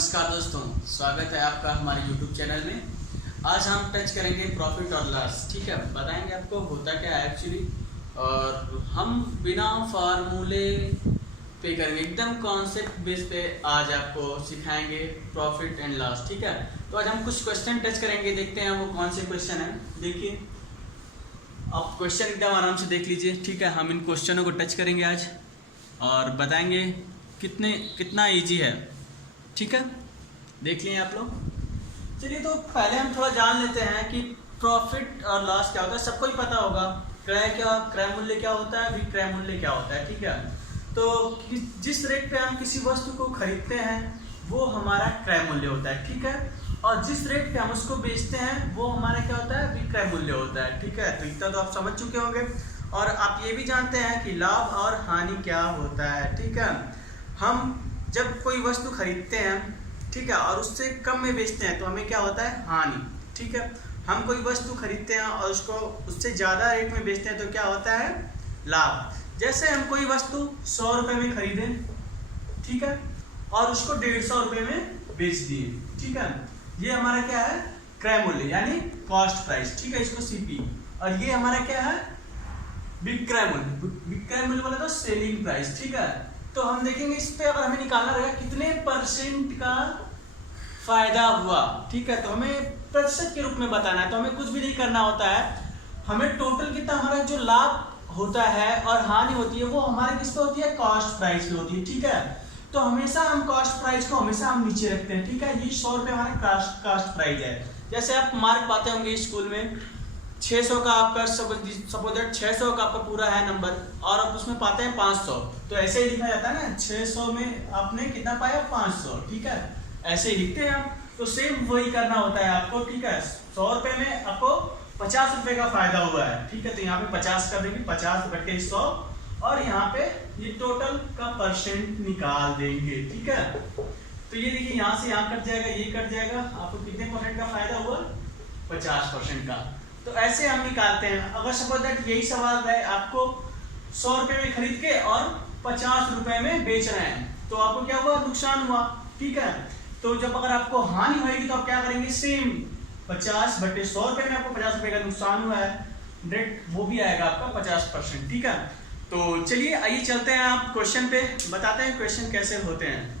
नमस्कार दोस्तों, स्वागत है आपका हमारे YouTube चैनल में। आज हम टच करेंगे प्रॉफिट और लॉस। ठीक है, बताएंगे आपको होता क्या है एक्चुअली, और हम बिना फार्मूले पे करेंगे, एकदम कॉन्सेप्ट बेस पे आज आपको सिखाएंगे प्रॉफिट एंड लॉस। ठीक है, तो आज हम कुछ क्वेश्चन टच करेंगे, देखते हैं वो कौन से क्वेश्चन है। देखिए, आप क्वेश्चन एकदम आराम से देख लीजिए। ठीक है, हम इन क्वेश्चनों को टच करेंगे आज और बताएंगे कितना ईजी है। ठीक है, देख लिए आप लोग। चलिए, तो पहले हम थोड़ा जान लेते हैं कि प्रॉफिट और लॉस क्या होता है। सबको ही पता होगा क्रय मूल्य क्या होता है, विक्रय मूल्य क्या होता है। ठीक है, तो जिस रेट पे हम किसी वस्तु को खरीदते हैं वो हमारा क्रय मूल्य होता है। ठीक है, और जिस रेट पे हम उसको बेचते हैं वो हमारा क्या होता है, विक्रय मूल्य होता है। ठीक है, तो इतना तो आप समझ चुके होंगे। और आप ये भी जानते हैं कि लाभ और हानि क्या होता है। ठीक है, हम जब कोई वस्तु खरीदते हैं, ठीक है, और उससे कम में बेचते हैं तो हमें क्या होता है, हानि। ठीक है, हम कोई वस्तु खरीदते हैं और उसको उससे ज़्यादा रेट में बेचते हैं तो क्या होता है, लाभ। जैसे हम कोई वस्तु 100 रुपये में खरीदें, ठीक है, और उसको 150 रुपये में बेच दिए। ठीक है, ये हमारा क्या है, क्रय मूल्य यानी कॉस्ट प्राइस। ठीक है, इसको सीपी। और ये हमारा क्या है, विक्रय मूल्य। विक्रय मूल्य बोले तो सेलिंग प्राइस। ठीक है, तो हम देखेंगे इस पे अगर हमें निकालना रहेगा कितने परसेंट का फायदा हुआ। ठीक है, तो हमें प्रतिशत के रूप में बताना है, तो हमें कुछ भी नहीं करना होता है। हमें टोटल कितना हमारा जो लाभ होता है और हानि होती है वो हमारे किस पे होती है, कॉस्ट प्राइस पे होती है। ठीक है, तो हमेशा हम कॉस्ट प्राइस को हमेशा हम नीचे रखते हैं। ठीक है, ये 100 रुपये हमारा कॉस्ट प्राइस है। जैसे आप मार्क पाते होंगे स्कूल में, 600 का आपका सपोज 600 का आपका पूरा है नंबर, और आप उसमें पाते हैं 500, तो ऐसे ही लिखा जाता है ना, 600 में आपने कितना पाया, 500। ठीक है, ऐसे ही लिखते हैं आप। तो सेम वही करना होता है आपको। ठीक है, 100 रुपये में आपको 50 रुपये का फायदा हुआ है। ठीक है, तो यहाँ पे 50 कर देंगे, 50 बटे 100, और यहाँ पे ये टोटल का परसेंट निकाल देंगे। ठीक है, तो ये देखिए, यहाँ से यहाँ कट जाएगा, ये कट जाएगा, आपको कितने परसेंट का फायदा हुआ, 50% का। तो ऐसे हम निकालते हैं। अगर सपोज दैट यही सवाल है, आपको 100 रुपये में खरीद के और 50 रुपये में बेच रहे हैं, तो आपको क्या हुआ, नुकसान हुआ। ठीक है, तो जब अगर आपको हानि होगी तो आप क्या करेंगे, सेम 50 बटे 100 रुपये में आपको 50 रुपये का नुकसान हुआ है, रेट वो भी आएगा आपका 50%। ठीक है, तो चलिए आइए चलते हैं आप क्वेश्चन पे, बताते हैं क्वेश्चन कैसे होते हैं।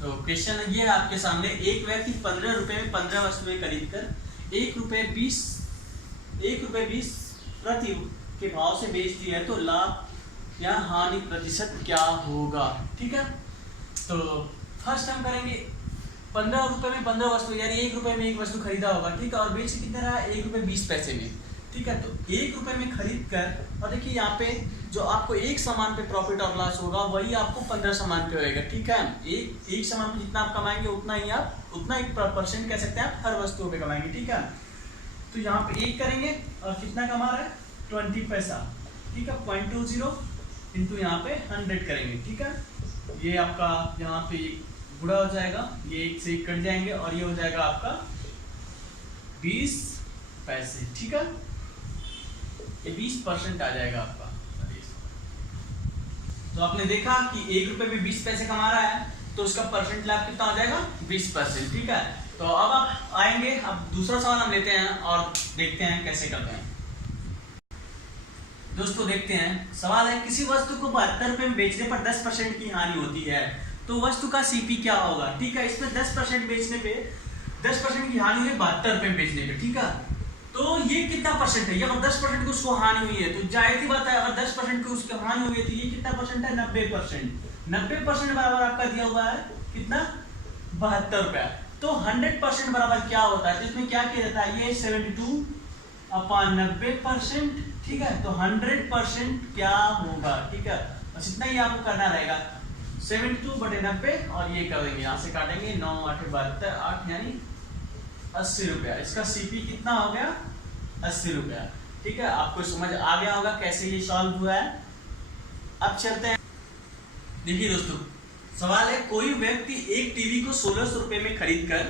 तो क्वेश्चन ये है आपके सामने, एक व्यक्ति 15 रुपये में 15 वस्तुएं खरीद कर 1 रुपये 20 प्रति के भाव से बेचती है, तो लाभ या हानि प्रतिशत क्या होगा। ठीक है, तो फर्स्ट हम करेंगे 15 रुपये में 15 वस्तु, यानी 1 रुपये में एक वस्तु खरीदा होगा। ठीक है, और बेच कितने रहा, 1 रुपये 20 पैसे में। ठीक है, तो 1 रुपये में खरीद कर, और देखिए यहाँ पे जो आपको एक सामान पे प्रॉफिट और लॉस होगा वही आपको 15 सामान पे होएगा। ठीक है, एक सामान पे जितना आप कमाएंगे उतना ही परसेंट कह सकते हैं आप हर वस्तु पे कमाएंगे। ठीक है, तो यहाँ पे 1 करेंगे और कितना कमा रहा है, 20 पैसा। ठीक है, 0.20 इंटू यहाँ पे 100 करेंगे। ठीक है, ये आपका यहाँ पे गुणा हो जाएगा, ये 1 से 1 कट जाएंगे, और ये हो जाएगा आपका 20 पैसे। ठीक है, ये 20% आ जाएगा आपका। तो आपने देखा कि 1 रुपये में 20 पैसे कमा रहा है, तो उसका परसेंट लाभ कितना हो जाएगा, 20%। ठीक है, तो अब आप आएंगे, अब दूसरा सवाल हम लेते हैं और देखते हैं कैसे करते हैं। दोस्तों देखते हैं, सवाल है, किसी वस्तु को 72 रुपये में बेचने पर 10% की हानि होती है, तो वस्तु का सीपी क्या होगा। ठीक है, इसमें 10% बेचने पे 10% की हानि हुई 72 रुपये में बेचने पे। ठीक है, तो ये कितना परसेंट है, अगर 10% की उसको हानि हुई है तो जाहिर सी बात है, अगर 10% की उसकी हानि हुई है तो ये कितना परसेंट है, 90%। 90% बराबर आपका दिया हुआ है कितना, 72 रुपया। तो 100% बराबर क्या होता है, तो इसमें क्या किया जाता है, ये 72/90%। ठीक है, तो 100% क्या होगा। ठीक है, बस इतना ही आपको करना रहेगा, 72/90, और ये कर देंगे, यहाँ से काटेंगे, 9 8 72 8 यानी 80 रुपया। इसका सीपी कितना हो गया, 80 रुपया। ठीक है, आपको समझ आ गया होगा कैसे ये सॉल्व हुआ है। अब चलते हैं, देखिए दोस्तों, सवाल है, कोई व्यक्ति एक टीवी को 1600 रुपये में खरीद कर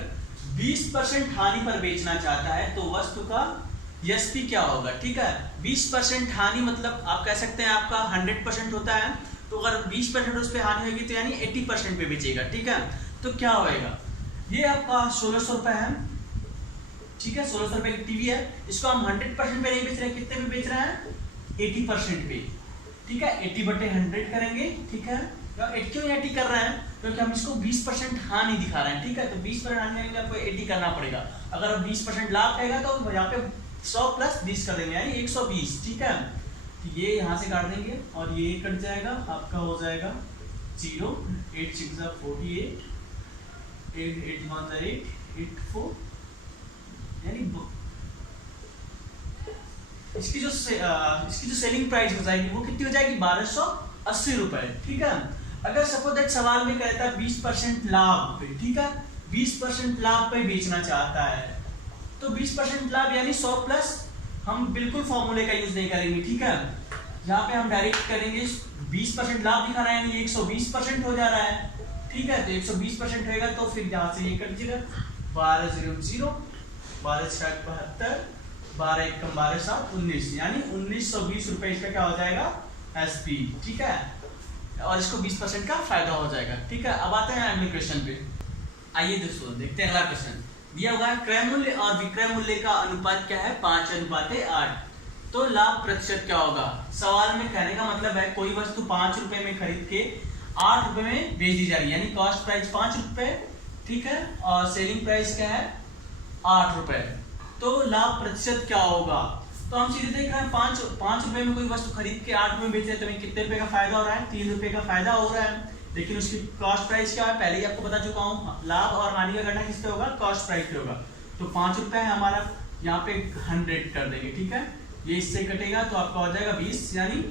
20% हानि पर बेचना चाहता है, तो वस्तु का एसपी क्या होगा। ठीक है, 20% हानि मतलब आप कह सकते हैं आपका 100% होता है, तो अगर 20% उस पर हानि होगी तो यानी 80% पे बेचेगा, ठीक है। तो क्या होएगा, ये आपका 1600 रुपये है, ठीक है, 1600 रुपये की टीवी है, इसको हम 100% पे नहीं बेच रहे हैं, कितने पे बेच रहे हैं, 80% पे, ठीक है। 80/100 करेंगे, ठीक है। क्यों 80 कर रहे हैं, क्योंकि हम इसको 20% हानि दिखा रहे हैं, ठीक है। तो 20% हानि के लिए आपको 80 करना पड़ेगा। अगर 20% लाभ रहेगा तो यहाँ पे 100 + 20 कर देंगे, यानी 120, ठीक है। तो ये यहाँ से काट देंगे और ये कट जाएगा, आपका हो जाएगा 0, 8 6 48, 8 8 1 8 8 4, यानी इसकी जो सेलिंग प्राइस हो जाएगी वो कितनी हो जाएगी, 1280 रुपए, ठीक है। अगर सपोज दैट सवाल में कहता है 20% लाभ पे, ठीक है, 20% लाभ पे बेचना चाहता है, तो 20% लाभ यानी 100 प्लस, हम बिल्कुल फॉर्मूले का यूज नहीं करेंगे, ठीक है। यहाँ पे हम डायरेक्ट करेंगे, 20% लाभ दिखा रहे हैं, ये 120% हो जा रहा है, ठीक है। तो 120% होगा तो फिर यहाँ से ये कट जाएगा, 12 0 0, 12 7 72, 12 1 12 7 19, यानी 1920 रुपए इसका क्या हो जाएगा, एसपी, ठीक है। और इसको 20% का फायदा हो जाएगा, ठीक है। अब आते हैं अगले क्वेश्चन पे। आइए दोस्तों देखते हैं अगला क्वेश्चन। दिया हुआ है क्रय मूल्य और विक्रय मूल्य का अनुपात क्या है, 5:8, तो लाभ प्रतिशत क्या होगा। सवाल में कहने का मतलब है कोई वस्तु 5 रुपए में खरीद के 8 रुपए में बेच दी जा रही है, यानी कॉस्ट प्राइस 5 रुपए, ठीक है, और सेलिंग प्राइस क्या है, 8 रुपए, तो लाभ प्रतिशत क्या होगा। तो हम सीधे देख रहे हैं 5 रुपए में कोई वस्तु खरीद के 8 रुपए में बेच रहे हैं, तो हमें कितने रुपए का फायदा हो रहा है, 3 रुपए का फायदा हो रहा है। लेकिन उसकी कॉस्ट प्राइस क्या है, पहले ही आपको बता चुका हूँ, लाभ और हानि का गणना किस पे होगा, कॉस्ट प्राइस पे होगा। तो 5 रुपए है हमारा, यहाँ पे 100 कर देंगे, ठीक है। ये इससे कटेगा तो आपका हो जाएगा 20, यानी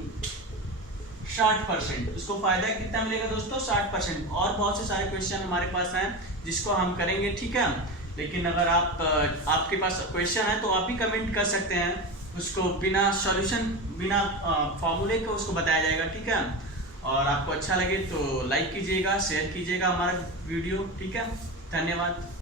60%। उसको फायदा कितना मिलेगा दोस्तों, 60%। और बहुत से सारे क्वेश्चन हमारे पास हैं जिसको हम करेंगे, ठीक है। लेकिन अगर आपके पास क्वेश्चन है तो आप भी कमेंट कर सकते हैं, उसको बिना सॉल्यूशन, बिना फॉर्मूले को उसको बताया जाएगा, ठीक है। और आपको अच्छा लगे तो लाइक कीजिएगा, शेयर कीजिएगा हमारा वीडियो, ठीक है। धन्यवाद।